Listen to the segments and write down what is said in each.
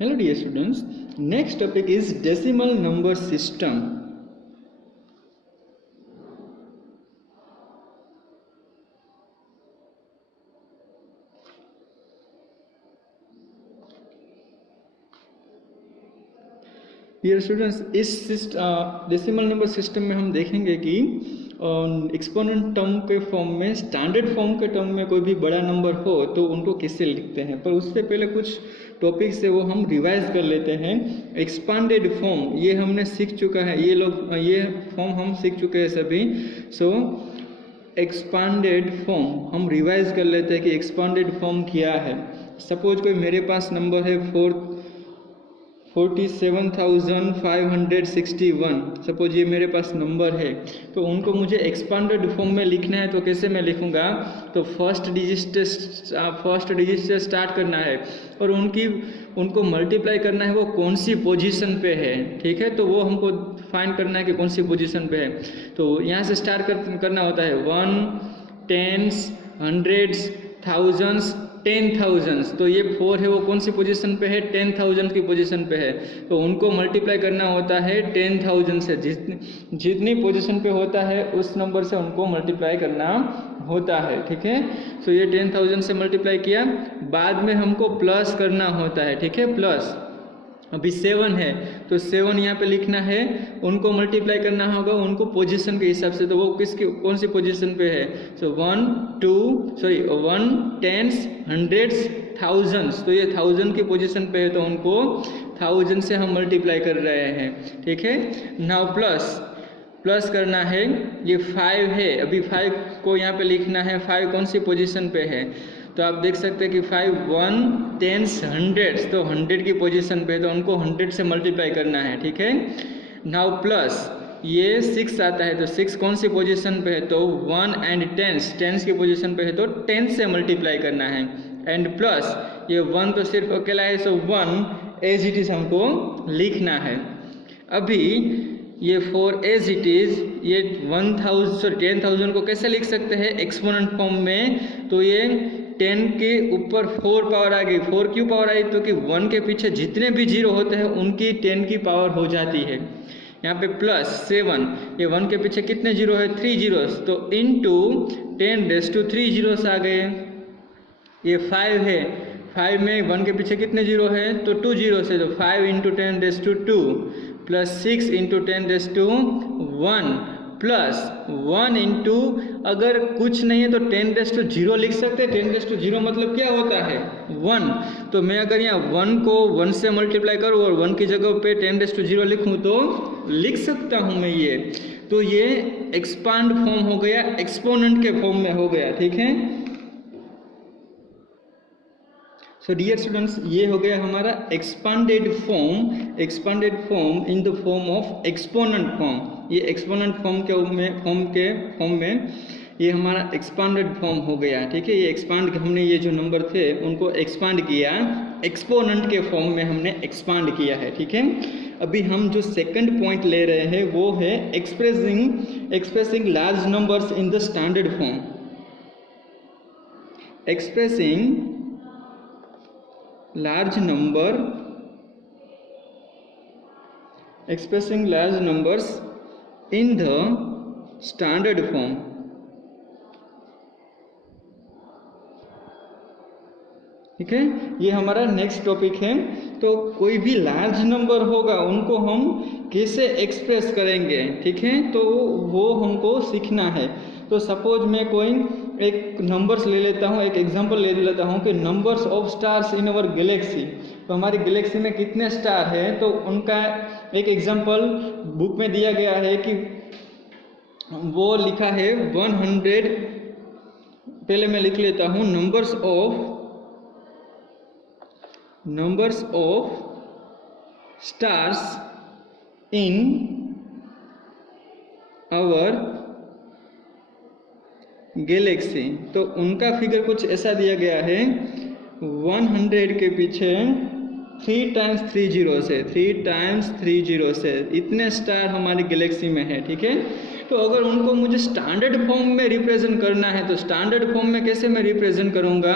Hello dear students, next topic is decimal number system. Dear students, इस decimal number system में हम देखेंगे कि एक्सपोनेंट टर्म के फॉर्म में, स्टैंडर्ड फॉर्म के टर्म में कोई भी बड़ा नंबर हो तो उनको कैसे लिखते हैं। पर उससे पहले कुछ टॉपिक्स है वो हम रिवाइज कर लेते हैं। एक्सपांडेड फॉर्म ये हमने सीख चुका है, ये फॉर्म हम सीख चुके हैं सभी। सो एक्सपांडेड फॉर्म हम रिवाइज कर लेते हैं कि एक्सपांडेड फॉर्म क्या है। सपोज कोई मेरे पास नंबर है 47,561, सपोज ये मेरे पास नंबर है, तो उनको मुझे एक्सपांडेड फॉर्म में लिखना है। तो कैसे मैं लिखूँगा, तो फर्स्ट डिजिट से स्टार्ट करना है और उनको मल्टीप्लाई करना है वो कौन सी पोजीशन पे है, ठीक है। तो वो हमको फाइंड करना है कि कौन सी पोजीशन पे है। तो यहाँ से स्टार्ट करना होता है 1, 10s, 100s, 1000s, 10,000। तो ये 4 है वो कौन सी पोजीशन पे है, 10,000 की पोजीशन पे है। तो उनको मल्टीप्लाई करना होता है 10,000 से। जितनी पोजीशन पे होता है उस नंबर से उनको मल्टीप्लाई करना होता है, ठीक है। तो ये 10,000 से मल्टीप्लाई किया, बाद में हमको प्लस करना होता है, ठीक है। प्लस अभी 7 है तो 7 यहाँ पे लिखना है, उनको मल्टीप्लाई करना होगा उनको पोजीशन के हिसाब से। तो वो कौन सी पोजीशन पे है। सो 1, 10s, 100s, 1000s। तो ये 1000 की पोजीशन पे है तो उनको 1000 से हम मल्टीप्लाई कर रहे हैं, ठीक है। नाउ प्लस करना है, ये 5 है, अभी 5 को यहाँ पे लिखना है। 5 कौन सी पोजीशन पे है, तो आप देख सकते हैं कि 5, 1, 10s, 100s। तो 100 की पोजीशन पे है तो उनको 100 से मल्टीप्लाई करना है, ठीक है। नाउ प्लस ये 6 आता है तो 6 कौन सी पोजीशन पे है, तो 1 and 10s की पोजीशन पे है तो 10 से मल्टीप्लाई करना है। एंड प्लस ये 1 तो सिर्फ अकेला है, सो 1 एज इट इज हमको लिखना है। अभी ये 4 एज इट इज, ये 10,000 को कैसे लिख सकते हैं एक्सपोनेंट फॉर्म में। तो ये 10 के ऊपर 4 पावर आ गई। 4 क्यों पावर आई, तो कि 1 के पीछे जितने भी जीरो होते हैं उनकी 10 की पावर हो जाती है। यहाँ पे प्लस 7, ये 1 के पीछे कितने जीरो है, 3 जीरोस, तो इंटू 10⁻³ जीरोस आ गए। ये 5 है, 5 में 1 के पीछे कितने जीरो है, तो 2 जीरोस है। तो 5 × 10⁻² प्लस 6 × 10⁻1 प्लस 1 इंटू, अगर कुछ नहीं है तो 10⁻0 लिख सकते हैं। 10⁻0 मतलब क्या होता है, 1। तो मैं अगर यहाँ 1 को 1 से मल्टीप्लाई करूँ और 1 की जगह पे 10⁻0 लिखूँ तो लिख सकता हूँ मैं ये। तो ये एक्सपांड फॉर्म हो गया, एक्सपोनेंट के फॉर्म में हो गया, ठीक है। सो डियर स्टूडेंट्स, ये हो गया हमारा expanded form in the form of exponent form. ये एक्सपोनेंट फॉर्म में ये हमारा एक्सपांडेड फॉर्म हो गया, ठीक है। ये एक्सपांड, हमने ये जो नंबर थे उनको एक्सपांड किया, एक्सपोनेंट के फॉर्म में हमने एक्सपांड किया है, ठीक है। अभी हम जो सेकंड पॉइंट ले रहे हैं वो है expressing large numbers in the standard form. Expressing large numbers in the standard form, ठीक है। ये हमारा नेक्स्ट टॉपिक है। तो कोई भी लार्ज नंबर होगा उनको हम कैसे एक्सप्रेस करेंगे, ठीक है, तो वो हमको सीखना है। तो सपोज मैं कोई एक नंबर्स ले लेता हूँ, एक एग्जांपल ले लेता हूँ कि numbers of stars in our Galaxy. तो हमारी गैलेक्सी में कितने स्टार हैं, तो उनका एक एग्जांपल बुक में दिया गया है कि वो लिखा है 100। पहले मैं लिख लेता हूँ numbers of stars in our galaxy. तो उनका फिगर कुछ ऐसा दिया गया है, 100 के पीछे 3 × 3 जीरोस है, 3 × 3 जीरोस है। इतने स्टार हमारी गैलेक्सी में है, ठीक है। तो अगर उनको मुझे स्टैंडर्ड फॉर्म में रिप्रेजेंट करना है तो स्टैंडर्ड फॉर्म में कैसे मैं रिप्रेजेंट करूँगा,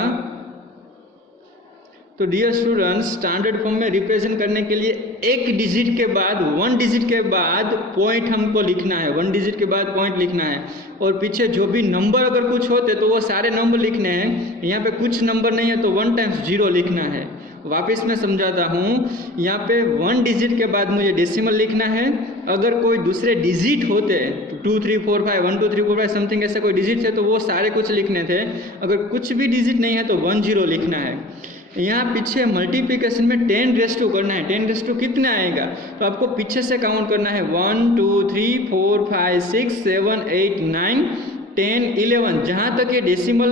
तो डियर स्टूडेंट्स, स्टैंडर्ड फॉर्म में रिप्रेजेंट करने के लिए एक डिजिट के बाद, 1 डिजिट के बाद पॉइंट हमको लिखना है, 1 डिजिट के बाद पॉइंट लिखना है, और पीछे जो भी नंबर अगर कुछ होते तो वो सारे नंबर लिखने हैं। यहाँ पे कुछ नंबर नहीं है तो 1 टाइम्स 0 लिखना है। वापस मैं समझाता हूँ, यहाँ पे 1 डिजिट के बाद मुझे डेसिमल लिखना है। अगर कोई दूसरे डिजिट होते 2 3 4 5 1 2 3 4 5 समथिंग ऐसा कोई डिजिट है तो वो सारे कुछ लिखने थे। अगर कुछ भी डिजिट नहीं है तो 1 0 लिखना है। यहाँ पीछे मल्टीप्लिकेशन में 10 करना है। 10 कितना आएगा तो आपको पीछे से काउंट करना है 1 2 3 4 5 6 7 8 9 10 11। जहाँ तक ये डेसिमल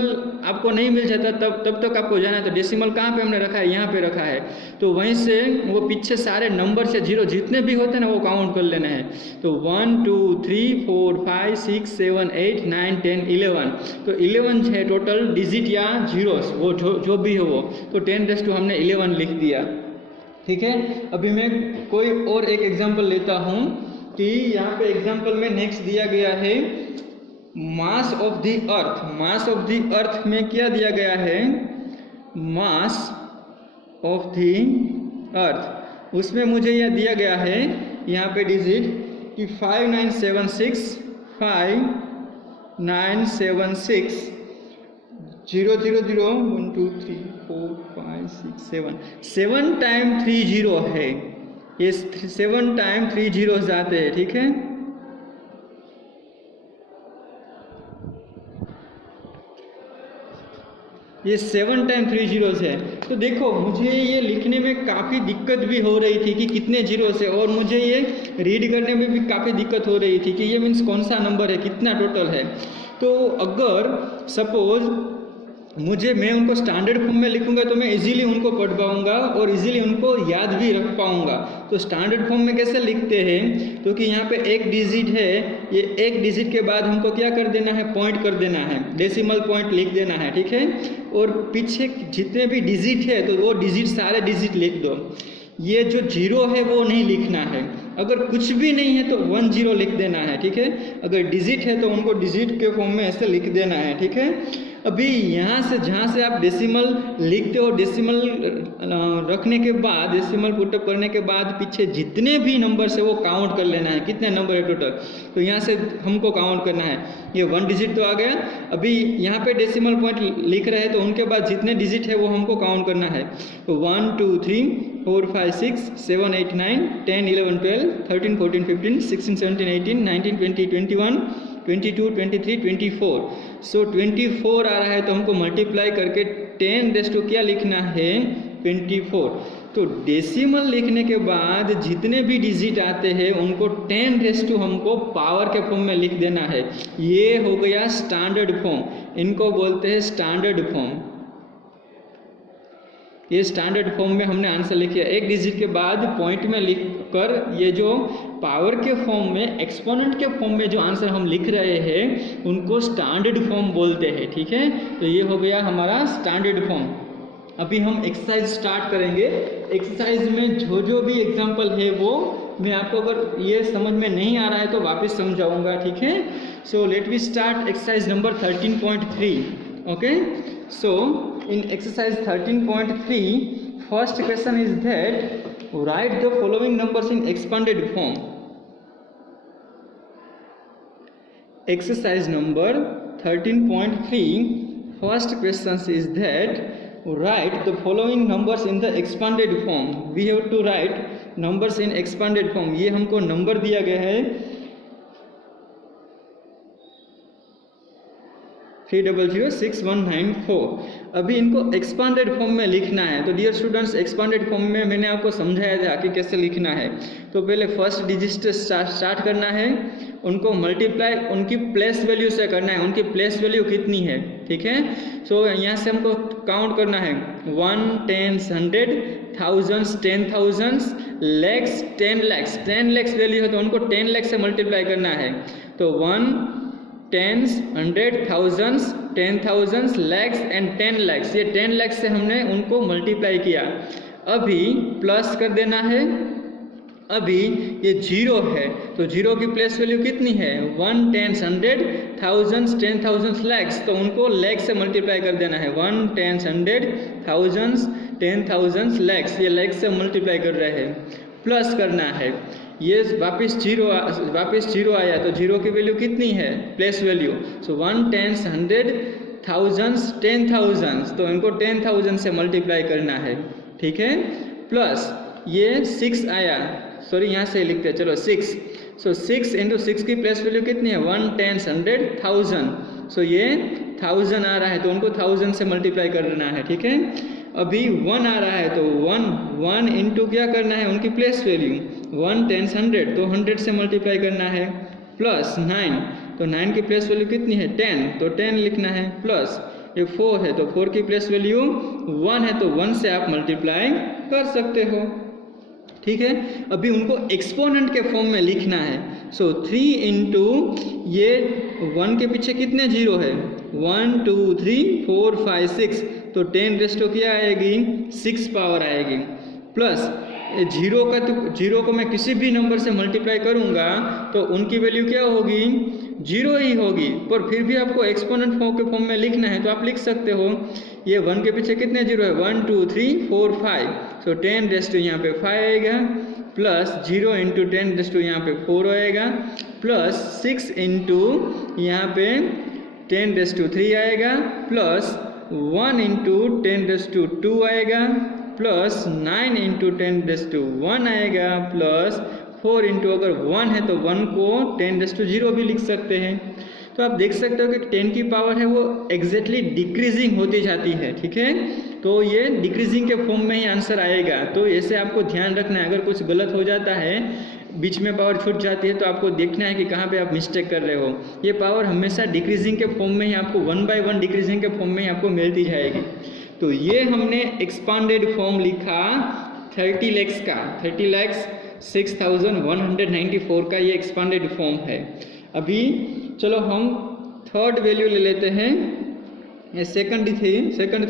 आपको नहीं मिल जाता तब तक आपको जाना है। तो डेसिमल कहाँ पे हमने रखा है, यहाँ पे रखा है। तो वहीं से वो पीछे सारे नंबर से 0 जितने भी होते हैं ना वो काउंट कर लेना है। तो 1 2 3 4 5 6 7 8 9 10 11। तो 11 है टोटल डिजिट या जीरोस, वो जो भी हो वो। तो 10 हमने 11 लिख दिया। ठीक है, अभी मैं कोई और एक एग्जाम्पल लेता हूँ कि यहाँ पे एग्जाम्पल में नेक्स्ट दिया गया है mass of the earth. Mass of the earth में क्या दिया गया है, मास ऑफ द अर्थ, उसमें मुझे यह दिया गया है यहाँ पे डिजिट कि 5976 0 0 0 1 2 3 4 5 6 7 7 टाइम 3 0 है। ये 7 टाइम 3 0 आते हैं। ठीक है, ये 7 टाइम 3 0 है। तो देखो मुझे ये लिखने में काफ़ी दिक्कत भी हो रही थी कि कितने जीरोस है, और मुझे ये रीड करने में भी काफ़ी दिक्कत हो रही थी कि ये मीन्स कौन सा नंबर है, कितना टोटल है। तो अगर सपोज मैं उनको स्टैंडर्ड फॉर्म में लिखूंगा तो मैं इजीली उनको पढ़ पाऊंगा और इजीली उनको याद भी रख पाऊंगा। तो स्टैंडर्ड फॉर्म में कैसे लिखते हैं, तो कि यहाँ पे एक डिजिट है, ये एक डिजिट के बाद हमको क्या कर देना है, पॉइंट कर देना है, डेसिमल पॉइंट लिख देना है। ठीक है, और पीछे जितने भी डिजिट है तो वो डिजिट सारे डिजिट लिख दो। ये जो 0 है वो नहीं लिखना है। अगर कुछ भी नहीं है तो 1 0 लिख देना है। ठीक है, अगर डिजिट है तो उनको डिजिट के फॉर्म में ऐसे लिख देना है। ठीक है, अभी यहाँ से जहाँ से आप डेसिमल लिखते हो, डेसिमल रखने के बाद, डेसिमल पुटअप करने के बाद पीछे जितने भी नंबर है वो काउंट कर लेना है, कितने नंबर है टोटल। तो यहाँ से हमको काउंट करना है। ये 1 डिजिट तो आ गया। अभी यहाँ पे डेसिमल पॉइंट लिख रहे हैं तो उनके बाद जितने डिजिट है वो हमको काउंट करना है। तो 1 2 3 4 5 6 7 8 9 10 11 12 13 14 15 16 17 18 19 20 21 22 23 24। सो 24 आ रहा है तो हमको मल्टीप्लाई करके 10 क्या लिखना है, 24। तो डेसिमल लिखने के बाद जितने भी डिजिट आते हैं उनको 10 हमको पावर के फॉर्म में लिख देना है। ये हो गया स्टैंडर्ड फॉर्म, इनको बोलते हैं स्टैंडर्ड फॉर्म। ये स्टैंडर्ड फॉर्म में हमने आंसर लिख दिया। एक डिजिट के बाद पॉइंट में लिख कर ये जो पावर के फॉर्म में, एक्सपोनेंट के फॉर्म में जो आंसर हम लिख रहे हैं उनको स्टैंडर्ड फॉर्म बोलते हैं। ठीक है, तो ये हो गया हमारा स्टैंडर्ड फॉर्म। अभी हम एक्सरसाइज स्टार्ट करेंगे। एक्सरसाइज में जो भी एग्जाम्पल है वो मैं आपको, अगर ये समझ में नहीं आ रहा है तो वापस समझाऊंगा। ठीक है, so let we start exercise number 13.3। Okay, so in exercise 13.3 first question is that write the following numbers in expanded form. Exercise number 13.3 first question is that write the following numbers in the expanded form. We have to write numbers in expanded form. ये हमको number दिया गया है 3006194। अभी इनको expanded form में लिखना है। तो डियर स्टूडेंट्स, एक्सपांडेड फॉर्म में मैंने आपको समझाया था कि कैसे लिखना है। तो पहले फर्स्ट डिजिट से स्टार्ट करना है, उनको मल्टीप्लाई उनकी प्लेस वैल्यू से करना है, उनकी प्लेस वैल्यू कितनी है। ठीक है, सो यहाँ से हमको काउंट करना है 1 10 100 thousands 10,000 lakhs 10 lakhs 10 lakhs value है तो उनको 10 lakhs से मल्टीप्लाई करना है। तो 1 10s 100 thousands 10,000 lakhs and 10 lakhs, ये 10 lakhs से हमने उनको मल्टीप्लाई किया। अभी प्लस कर देना है। अभी ये 0 है तो 0 की प्लेस वैल्यू कितनी है 1 10 100 thousands 10,000 lakhs, तो उनको lakhs से मल्टीप्लाई कर देना है। 1 10 100 thousands 10,000 लैक्स, ये लैक्स से मल्टीप्लाई कर रहे हैं, प्लस करना है, ये वापस जीरो आया तो जीरो की वैल्यू कितनी है, प्लेस वैल्यू, सो 1 10 100 thousands 10,000, तो इनको 10,000 से मल्टीप्लाई करना है, ठीक है, प्लस ये 6 आया, सॉरी यहाँ से लिखते हैं, चलो 6, सो 6 इंटू 6 की प्लेस वैल्यू कितनी है, 1 10 100 1000, सो ये 1000 आ रहा है तो उनको 1000 से मल्टीप्लाई करना है, ठीक है। अभी 1 आ रहा है तो 1 इंटू क्या करना है, उनकी प्लेस वैल्यू 1 10 100, तो 100 से मल्टीप्लाई करना है, प्लस 9, तो 9 की प्लेस वैल्यू कितनी है 10, तो 10 लिखना है, प्लस ये 4 है तो 4 की प्लेस वैल्यू 1 है तो 1 से आप मल्टीप्लाई कर सकते हो, ठीक है। अभी उनको एक्सपोनेंट के फॉर्म में लिखना है, सो 3 इंटू ये 1 के पीछे कितने जीरो है, 1 2 3 4 5 6, तो 10 रेस्टो क्या आएगी, 6 पावर आएगी, प्लस जीरो को मैं किसी भी नंबर से मल्टीप्लाई करूंगा तो उनकी वैल्यू क्या होगी, जीरो ही होगी, पर फिर भी आपको एक्सपोनेंट फॉर्म के फॉर्म में लिखना है तो आप लिख सकते हो, ये 1 के पीछे कितने जीरो है, 1 2 3 4 5, सो 10 रेस्टो यहाँ पे 5 आएगा, प्लस 0 इंटू 10 रेस्टो यहाँ पे 4 आएगा, प्लस 6 इंटू यहाँ पे 10 रेस्टो 3 आएगा, प्लस 1 इंटू 10 रेस्टो 2 आएगा, प्लस 9 इंटू 10 रेस्टो 1 आएगा, प्लस 4 इंटू अगर 1 है तो 1 को 10 रेस्टो 0 भी लिख सकते हैं। तो आप देख सकते हो कि 10 की पावर है वो एग्जैक्टली डिक्रीजिंग होती जाती है, ठीक है, तो ये डिक्रीजिंग के फॉर्म में ही आंसर आएगा, तो ऐसे आपको ध्यान रखना है, अगर कुछ गलत हो जाता है, बीच में पावर छूट जाती है तो आपको देखना है कि कहाँ पे आप मिस्टेक कर रहे हो, ये पावर हमेशा डिक्रीजिंग के फॉर्म में ही आपको 1 by 1 डिक्रीजिंग के फॉर्म में ही आपको मिलती जाएगी। तो ये हमने एक्सपांडेड फॉर्म लिखा 30 lakhs का, 30,06,194 का ये एक्सपांडेड फॉर्म है। अभी चलो हम थर्ड वैल्यू ले लेते हैं, ये सेकंड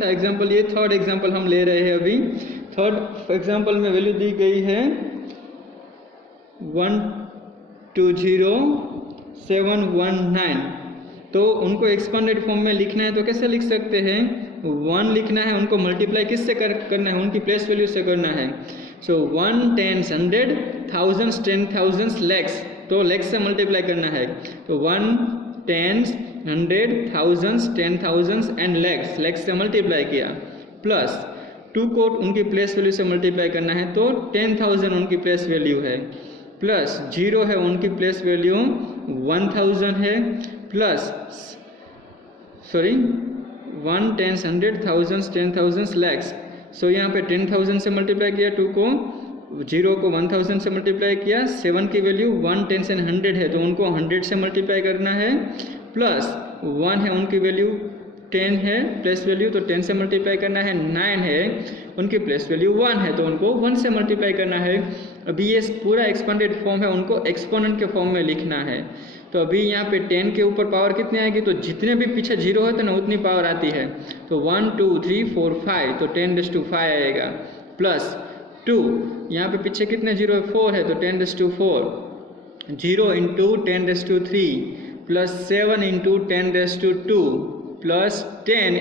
था एग्जांपल, ये थर्ड एग्जांपल हम ले रहे हैं। अभी थर्ड एग्जांपल में वैल्यू दी गई है 120,719, तो उनको एक्सपांडेड फॉर्म में लिखना है तो कैसे लिख सकते हैं, 1 लिखना है, उनको मल्टीप्लाई किससे करना है, उनकी प्लेस वैल्यू से करना है, सो 1 10 100 thousands 10,000 लैक्स, तो लैक्स से मल्टीप्लाई करना है, तो 1 10 100 thousands 10,000 एंड लैक्स से मल्टीप्लाई किया, प्लस 2 को उनकी प्लेस वैल्यू से मल्टीप्लाई करना है तो 10,000 उनकी प्लेस वैल्यू है, प्लस 0 है उनकी प्लेस वैल्यू 1000 है, प्लस 1 10 100 thousands 10,000 लैक्स, सो यहाँ पे 10,000 से मल्टीप्लाई किया, 2 को 0 को 1000 से मल्टीप्लाई किया, 7 की वैल्यू 1 10 एंड 100 है तो उनको 100 से मल्टीप्लाई करना है, प्लस 1 है उनकी वैल्यू 10 है प्लेस वैल्यू तो 10 से मल्टीप्लाई करना है, 9 है उनकी प्लेस वैल्यू 1 है तो उनको 1 से मल्टीप्लाई करना है। अभी ये पूरा एक्सपांडेड फॉर्म है, उनको एक्सपोनेंट के फॉर्म में लिखना है, तो अभी यहाँ पे 10 के ऊपर पावर कितनी आएगी, तो जितने भी पीछे जीरो होते ना उतनी पावर आती है, तो 1 2 3 4 5, तो 10⁵ आएगा, प्लस 2 यहाँ पे पीछे कितने जीरो है, 4 है तो 10⁴, 0 into 10⁵, plus 7 into 10⁵, plus 1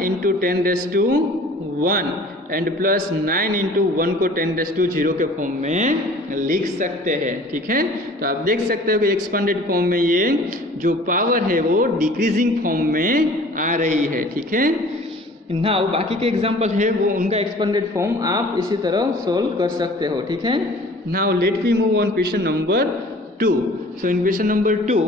into 10⁵1 and plus 9 into 1 को 10⁵ के फॉर्म में लिख सकते हैं, ठीक है। तो आप देख सकते हो कि एक्सपांडेड फॉर्म में ये जो पावर है वो डिक्रीजिंग फॉर्म में आ रही है, ठीक है। नाउ बाकी के एग्जांपल है वो उनका एक्सपांडेड फॉर्म आप इसी तरह सॉल्व कर सकते हो, ठीक है। Now let we move on question number 2। So in question number 2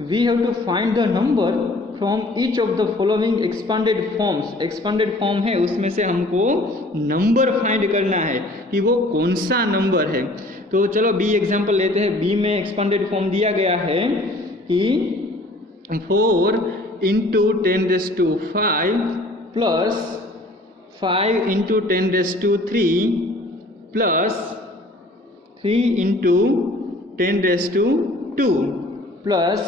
we have to find the number from each of the following expanded forms. Expanded form है उसमें से हमको नंबर फाइंड करना है कि वो कौन सा नंबर है। तो चलो बी एग्जांपल लेते हैं। बी में एक्सपांडेड फॉर्म दिया गया है कि 4 into 10⁵ plus 5 into 10⁵ plus 3 into 10⁵ plus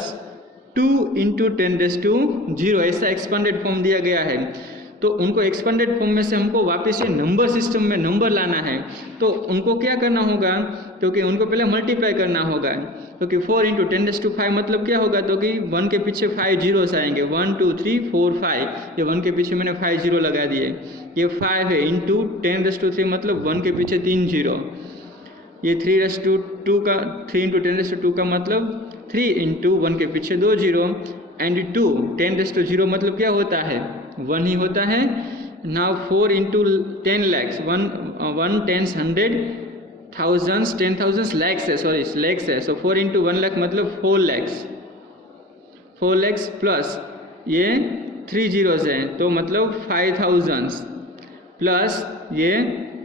2 into 10⁵, ऐसा एक्सपांडेड फॉर्म दिया गया है। तो उनको एक्सपांडेड फॉर्म में से हमको वापस से नंबर सिस्टम में नंबर लाना है। तो उनको क्या करना होगा कि उनको पहले मल्टीप्लाई करना होगा, क्योंकि 4 × 10⁵ मतलब क्या होगा, तो कि 1 के पीछे 5 जीरोस आएंगे, 1 2 3 4 5, ये 1 के पीछे मैंने 5 जीरो लगा दिए, ये 5 है इंटू 10⁵ मतलब 1 के पीछे 3 जीरो, ये 3 × 10⁵ का मतलब 3 इंटू 1 के पीछे 2 जीरो, एंड 2 10⁵ मतलब क्या होता है, 1 ही होता है। Now 4 into 10 lakhs, 1 10 100 thousands 10,000 lakhs है, सॉरी लैक्स है, सो 4 इंटू 1 लाख मतलब 4 लैक्स प्लस ये 3 जीरोस हैं तो मतलब 5,000 प्लस ये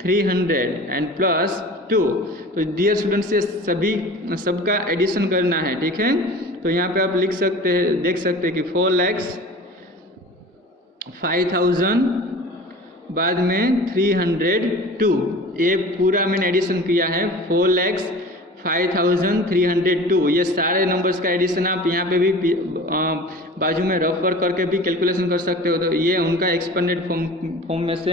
300 एंड प्लस 2। तो डियर स्टूडेंट्स ये सबका एडिशन करना है, ठीक है। तो यहाँ पे आप लिख सकते हैं, देख सकते हैं कि 4 लैक्स 5,000 बाद में 302, ये पूरा मैंने एडिशन किया है 4 लैक्स 5,302। ये सारे नंबर्स का एडिशन आप यहाँ पे भी बाजू में रफ वर्क करके भी कैलकुलेशन कर सकते हो। तो ये उनका एक्सपेंडेड फॉर्म में से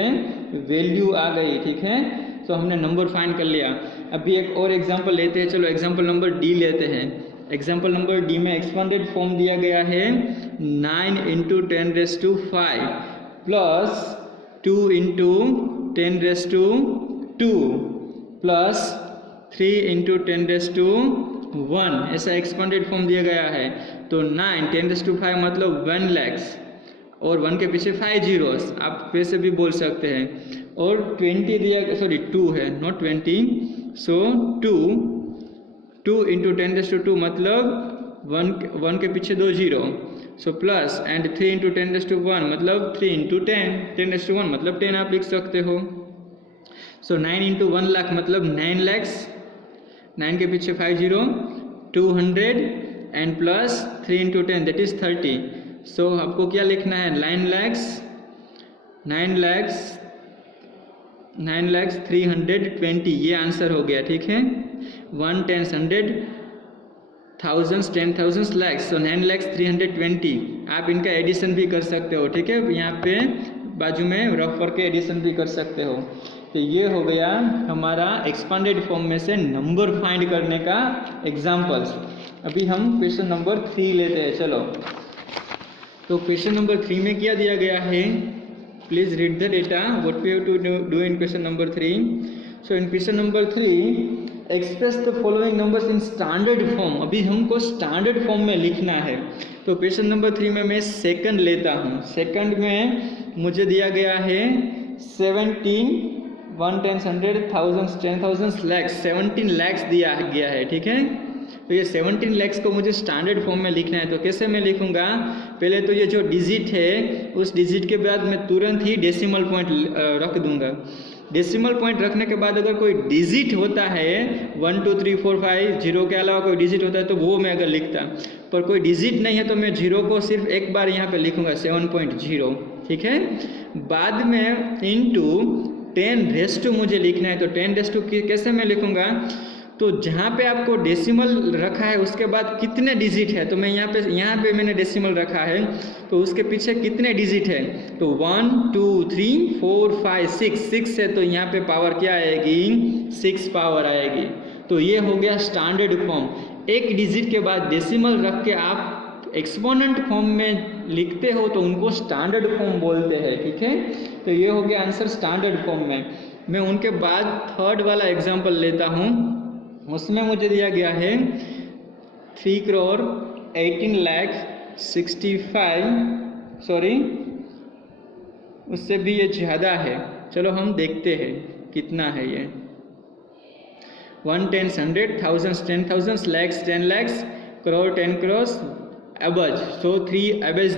वैल्यू आ गई, ठीक है। तो हमने नंबर फाइंड कर लिया। अभी एक और एग्जांपल लेते हैं, चलो एग्जांपल नंबर डी लेते हैं। एग्जांपल नंबर डी में एक्सपेंडेड फॉर्म दिया गया है 9 × 10⁵ प्लस 2 × 10⁵ प्लस 3 × 10⁵, ऐसा एक्सपेंडेड फॉर्म दिया गया है। तो 9 10⁵ मतलब 1 लैक्स और 1 के पीछे 5 जीरोस, आप वैसे भी बोल सकते हैं। और 20 दिया, सॉरी 2 है नॉट 20, सो 2 × 10⁵ मतलब 1 के पीछे 2 जीरो, सो प्लस एंड 3 × 10⁵ मतलब 3 × 10⁵ मतलब 10 आप लिख सकते हो। सो 9 × 1 लाख मतलब 9 लैक्स, 9 के पीछे 5 zero, 200 and plus 3 × 10 that is 30। सो आपको क्या लिखना है, 9 लैक्स 320, ये आंसर हो गया, ठीक है। 1 10 100 thousands 10,000 लैक्स, सो 9 लैक्स 320। आप इनका एडिशन भी कर सकते हो, ठीक है। यहाँ पे बाजू में रफ करके एडिशन भी कर सकते हो। तो ये हो गया हमारा एक्सपेंडेड फॉर्म में से नंबर फाइंड करने का एग्जाम्पल्स। अभी हम क्वेश्चन नंबर 3 लेते हैं, चलो। तो क्वेश्चन नंबर 3 में क्या दिया गया है, please read the data what we have to do in question number 3। So in question number 3 express the following numbers in standard form. अभी हमको स्टैंडर्ड फॉर्म में लिखना है। तो क्वेश्चन नंबर 3 में मैं सेकंड लेता हूँ। सेकंड में मुझे दिया गया है 17 1 10 100 thousands 10,000 लैक्स, 17 लैक्स दिया गया है, ठीक है। तो ये 17 लैक्स को मुझे स्टैंडर्ड फॉर्म में लिखना है। तो कैसे मैं लिखूंगा, पहले तो ये जो डिजिट है उस डिजिट के बाद मैं तुरंत ही डेसिमल पॉइंट रख दूंगा। डेसिमल पॉइंट रखने के बाद अगर कोई डिजिट होता है 1 2 3 4 5 जीरो के अलावा कोई डिजिट होता है तो वो मैं अगर लिखता, पर कोई डिजिट नहीं है तो मैं जीरो को सिर्फ एक बार यहाँ पे लिखूंगा 7.0, ठीक है। बाद में इनटू 10⁻² मुझे लिखना है। तो 10⁻² कैसे मैं लिखूंगा, तो जहाँ पे आपको डेसिमल रखा है उसके बाद कितने डिजिट है, तो मैं यहाँ पे मैंने डेसिमल रखा है तो उसके पीछे कितने डिजिट है, तो 1 2 3 4 5 6 है, तो यहाँ पे पावर क्या आएगी, 6 पावर आएगी। तो ये हो गया स्टैंडर्ड फॉर्म। एक डिजिट के बाद डेसिमल रख के आप एक्सपोनेंट फॉर्म में लिखते हो तो उनको स्टैंडर्ड फॉर्म बोलते हैं, ठीक है। तो ये हो गया आंसर स्टैंडर्ड फॉर्म में। मैं उनके बाद थर्ड वाला एग्जाम्पल लेता हूँ। उसमें मुझे दिया गया है 3,18,65,, सॉरी उससे भी ये ज़्यादा है। चलो हम देखते हैं कितना है ये। 1 10 100 thousands 10,000 लैक्स 10 लैक्स करोड़ 10 करोड़ अबज, सो 3 अबज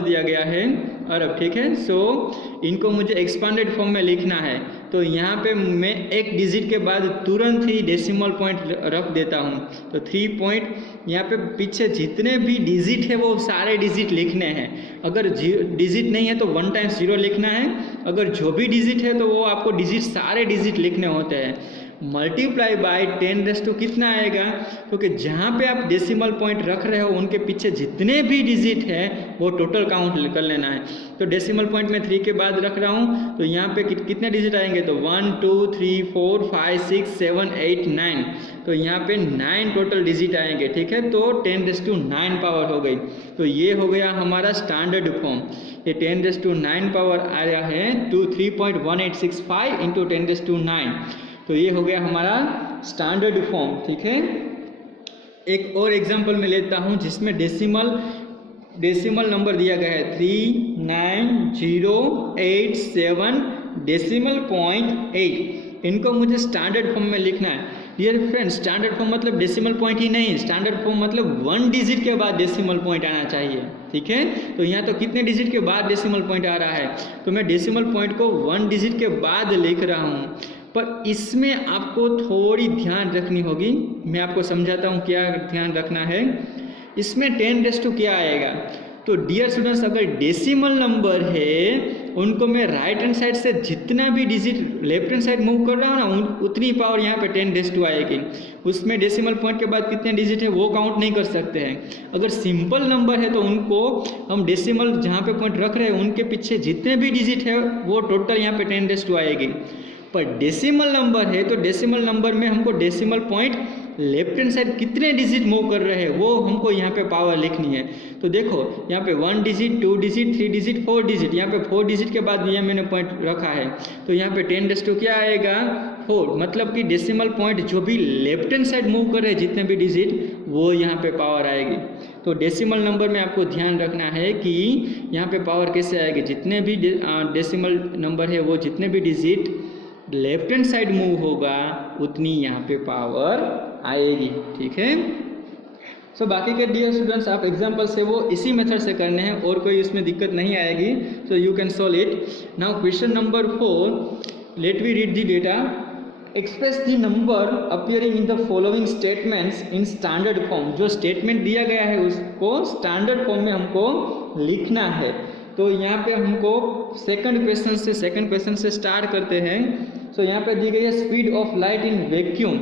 दिया गया है अरब, ठीक है। सो इनको मुझे एक्सपेंडेड फॉर्म में लिखना है। तो यहाँ पे मैं एक डिजिट के बाद तुरंत ही डेसिमल पॉइंट रख देता हूँ। तो 3 पॉइंट, यहाँ पे पीछे जितने भी डिजिट है वो सारे डिजिट लिखने हैं। अगर डिजिट नहीं है तो 1 टाइम्स 0 लिखना है, अगर जो भी डिजिट है तो वो आपको डिजिट सारे डिजिट लिखने होते हैं। मल्टीप्लाई बाय 10 कितना आएगा, क्योंकि जहाँ पे आप डेसिमल पॉइंट रख रहे हो उनके पीछे जितने भी डिजिट है वो टोटल काउंट कर लेना है। तो डेसिमल पॉइंट में 3 के बाद रख रहा हूँ, तो यहाँ पे कितने डिजिट आएंगे, तो 1 2 3 4 5 6 7 8 9, तो यहाँ पे 9 टोटल डिजिट आएंगे। ठीक है, तो 10⁹ पावर हो गई। तो ये हो गया हमारा स्टैंडर्ड फॉर्म। ये 10⁹ पावर आया है 3.1865 इंटू 10⁹, तो ये हो गया हमारा स्टैंडर्ड फॉर्म। ठीक है, एक और एग्जांपल मैं लेता हूँ जिसमें डेसिमल नंबर दिया गया है 39087 डेसिमल पॉइंट 8। इनको मुझे स्टैंडर्ड फॉर्म में लिखना है। डियर फ्रेंड्स, स्टैंडर्ड फॉर्म मतलब डेसिमल पॉइंट ही नहीं, स्टैंडर्ड फॉर्म मतलब 1 डिजिट के बाद डेसिमल पॉइंट आना चाहिए। ठीक है, तो यहाँ तो कितने डिजिट के बाद डेसिमल पॉइंट आ रहा है, तो मैं डेसिमल पॉइंट को 1 डिजिट के बाद लिख रहा हूँ। पर इसमें आपको थोड़ी ध्यान रखनी होगी, मैं आपको समझाता हूँ क्या ध्यान रखना है। इसमें 10 क्या आएगा, तो डियर स्टूडेंट्स अगर डेसिमल नंबर है उनको मैं राइट हैंड साइड से जितना भी digit left hand side move कर रहा हूँ ना उतनी पावर यहाँ पे 10 आएगी। उसमें डेसिमल पॉइंट के बाद कितने डिजिट है वो काउंट नहीं कर सकते हैं। अगर सिंपल नंबर है तो उनको हम डेसिमल जहाँ पे पॉइंट रख रहे हैं उनके पीछे जितने भी डिजिट है वो टोटल यहाँ पे 10 आएगी। पर डेसिमल नंबर है तो डेसिमल नंबर में हमको decimal point left hand side कितने डिजिट मूव कर रहे हैं वो हमको यहाँ पे पावर लिखनी है। तो देखो यहाँ पे 1 डिजिट 2 डिजिट 3 डिजिट 4 डिजिट, यहाँ पे 4 डिजिट के बाद ये मैंने पॉइंट रखा है, तो यहाँ पे 10 क्या आएगा 4, मतलब कि डेसिमल पॉइंट जो भी लेफ्ट हैंड साइड मूव कर रहे हैं जितने भी डिजिट वो यहाँ पे पावर आएगी। तो डेसिमल नंबर में आपको ध्यान रखना है कि यहाँ पे पावर कैसे आएगी, जितने भी डेसिमल नंबर है वो जितने भी digit left hand side move होगा उतनी यहाँ पे पावर आएगी। ठीक है, सो बाकी के डियर स्टूडेंट्स आप एग्जांपल से वो इसी मेथड से करने हैं और कोई इसमें दिक्कत नहीं आएगी। So you can solve it. Now question number 4, let we read the data. Express the number appearing in the following statements in standard form. जो स्टेटमेंट दिया गया है उसको स्टैंडर्ड फॉर्म में हमको लिखना है। तो यहाँ पे हमको सेकंड क्वेश्चन से स्टार्ट करते हैं। सो यहाँ पे दी गई है speed of light in vacuum.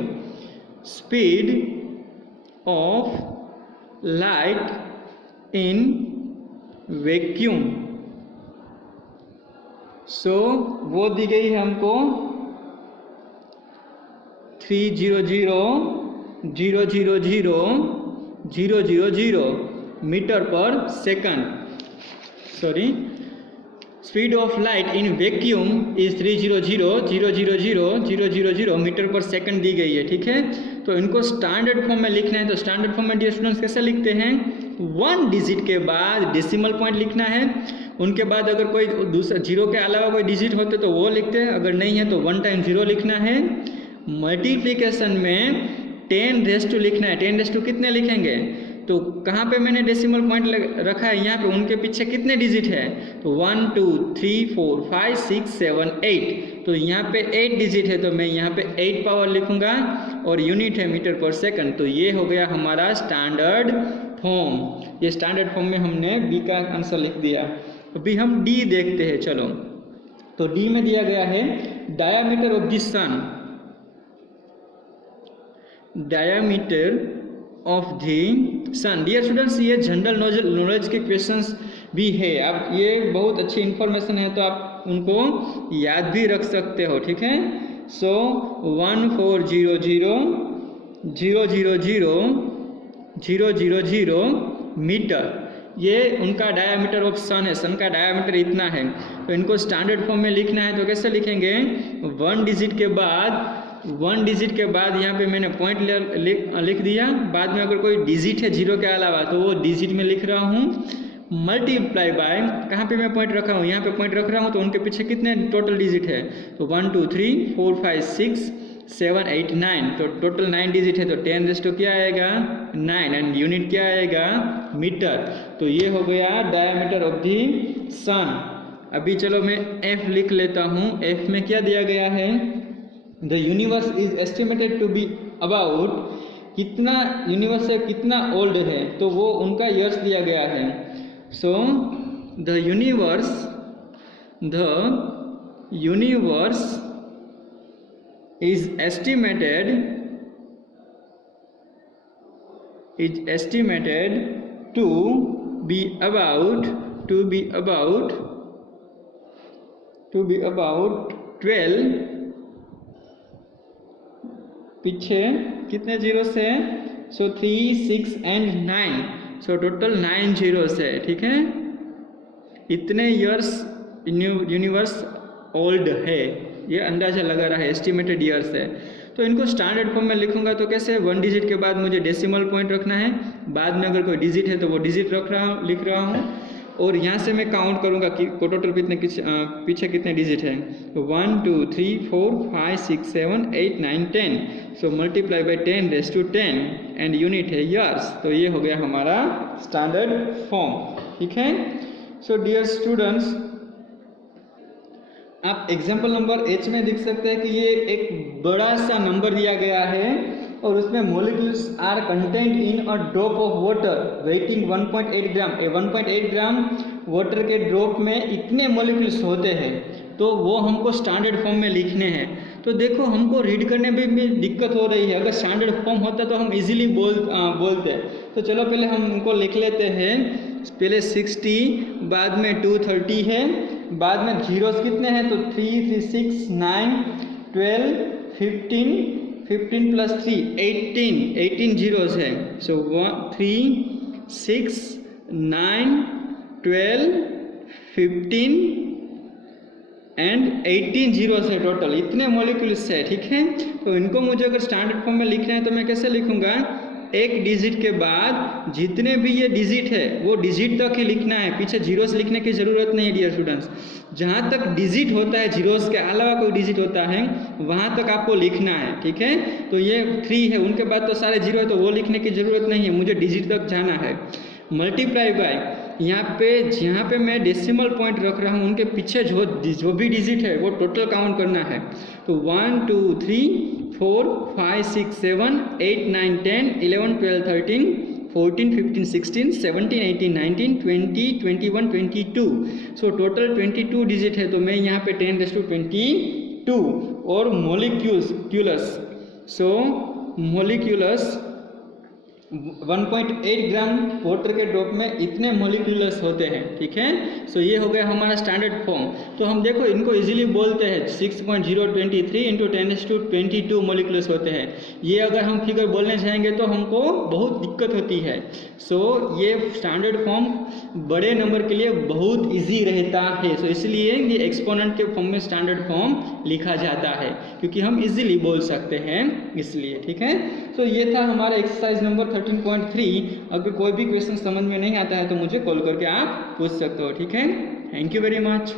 Speed of light in vacuum, so वो दी गई है हमको 300,000,000 metre per second. Sorry, speed of light in vacuum is 300,000,000 metre per second दी गई है। ठीक है, तो इनको स्टैंडर्ड फॉर्म में लिखना है। तो स्टैंडर्ड फॉर्म में डियर स्टूडेंट्स कैसे लिखते हैं, 1 डिजिट के बाद डेसिमल पॉइंट लिखना है, उनके बाद अगर कोई दूसरा जीरो के अलावा कोई डिजिट होते तो वो लिखते हैं, अगर नहीं है तो 1 टाइम 0 लिखना है। मल्टीप्लिकेशन में 10 लिखना है। 10 कितने लिखेंगे, तो कहाँ पे मैंने डेसिमल पॉइंट रखा है, यहाँ पे उनके पीछे कितने डिजिट है, तो 1 2 3 4 5 6 7 8, तो यहाँ पे 8 डिजिट है तो मैं यहाँ पे 8 पावर लिखूंगा और यूनिट है मीटर पर सेकंड। तो ये हो गया हमारा स्टैंडर्ड फॉर्म। ये स्टैंडर्ड फॉर्म में हमने बी का आंसर लिख दिया। अभी हम डी देखते हैं। चलो, तो डी में दिया गया है diameter of the sun. Diameter of the sun. Dear students, ये जनरल नॉलेज के क्वेश्चंस भी है। आप ये बहुत अच्छी इंफॉर्मेशन है तो आप उनको याद भी रख सकते हो। ठीक है, सो 1400,000,000 मीटर, ये उनका डायामीटर ऑफ सन है। सन का डायामीटर इतना है, तो इनको स्टैंडर्ड फॉर्म में लिखना है। तो कैसे लिखेंगे, 1 डिजिट के बाद यहाँ पे मैंने पॉइंट लिख दिया। बाद में अगर कोई डिजिट है 0 के अलावा तो वो डिजिट में लिख रहा हूँ। मल्टीप्लाई बाय, कहाँ पे मैं पॉइंट रखा हूँ, यहाँ पे पॉइंट रख रहा हूँ, तो उनके पीछे कितने टोटल डिजिट है, तो 1 2 3 4 5 6 7 8 9, तो टोटल 9 डिजिट है। तो 10 क्या आएगा 9, एंड यूनिट क्या आएगा मीटर। तो ये हो गया डायामीटर ऑफ दी सन। अभी चलो मैं एफ लिख लेता हूँ। एफ में क्या दिया गया है, the universe is estimated to be about, कितना यूनिवर्स है कितना ओल्ड है, तो वो उनका ईयर्स दिया गया है। So the universe is estimated to be about 12, पीछे कितने जीरो से, सो 3, 6 एंड 9, सो टोटल 9 जीरोस है, ठीक है। इतने ईयर्स यूनिवर्स ओल्ड है, ये अंदाजा लगा रहा है, एस्टिमेटेड ईयर्स है। तो इनको स्टैंडर्ड फॉर्म में लिखूंगा तो कैसे, 1 डिजिट के बाद मुझे डेसिमल पॉइंट रखना है, बाद में अगर कोई डिजिट है तो वो डिजिट लिख रहा हूँ, और यहाँ से मैं काउंट करूँगा कि टोटल पीछे कितने डिजिट हैं। 1 2 3 4 5 6 7 8 9 10, so multiply by 10⁻10 and unit है ईयर्स। तो ये हो गया हमारा स्टैंडर्ड फॉर्म, ठीक है। सो डियर स्टूडेंट्स, आप एग्जाम्पल नंबर एच में देख सकते हैं कि ये एक बड़ा सा नंबर दिया गया है और उसमें molecules are content in a drop of water weighting 1.8 gram. 1.8 gram water के ड्रॉप में इतने मॉलिक्यूल्स होते हैं, तो वो हमको स्टैंडर्ड फॉर्म में लिखने हैं। तो देखो हमको रीड करने में भी दिक्कत हो रही है, अगर स्टैंडर्ड फॉर्म होता तो हम इजीली बोलते। तो चलो पहले हम उनको लिख लेते हैं। पहले 60, बाद में 230 है, बाद में जीरोस कितने हैं तो 3 3 6 9 12 15 15 प्लस 3 18 जीरोस है। सो 3 6 9 12 15 एंड 18 जीरोस है टोटल, इतने मॉलिक्यूल्स है, ठीक है। तो इनको मुझे अगर स्टैंडर्ड फॉर्म में लिखना है तो मैं कैसे लिखूंगा, एक डिजिट के बाद जितने भी ये डिजिट है वो डिजिट तक ही लिखना है, पीछे जीरोस लिखने की ज़रूरत नहीं है डियर स्टूडेंट्स। जहाँ तक डिजिट होता है, जीरोस के अलावा कोई डिजिट होता है, वहाँ तक आपको लिखना है, ठीक है। तो ये 3 है, उनके बाद तो सारे जीरो है, तो वो लिखने की ज़रूरत नहीं है, मुझे डिजिट तक जाना है। मल्टीप्लाई बाय, यहाँ पे मैं डेसिमल पॉइंट रख रहा हूँ, उनके पीछे जो भी डिजिट है वो टोटल काउंट करना है। तो 1 2 3 4 5 6 7 8 9 10 11 12 13 14 15 16 17 18 19 20 21 22, सो टोटल 22 डिजिट है। तो मैं यहाँ पे 10⁻22 और मॉलिक्यूलस, सो मॉलिक्यूलस 1.8 ग्राम वाटर के ड्रॉप में इतने मॉलिक्यूल्स होते हैं, ठीक है। सो ये हो गया हमारा स्टैंडर्ड फॉर्म। तो हम देखो इनको इजीली बोलते हैं 6.023 इंटू 10⁻22 मॉलिक्यूल्स होते हैं। ये अगर हम फिगर बोलने जाएंगे तो हमको बहुत दिक्कत होती है। सो ये स्टैंडर्ड फॉर्म बड़े नंबर के लिए बहुत ईजी रहता है, सो इसलिए ये एक्सपोनेंट के फॉर्म में स्टैंडर्ड फॉर्म लिखा जाता है, क्योंकि हम इजीली बोल सकते हैं इसलिए, ठीक है। तो ये था हमारा एक्सरसाइज नंबर 13.3। अगर कोई भी क्वेश्चन समझ में नहीं आता है तो मुझे कॉल करके आप पूछ सकते हो, ठीक है। Thank you very much.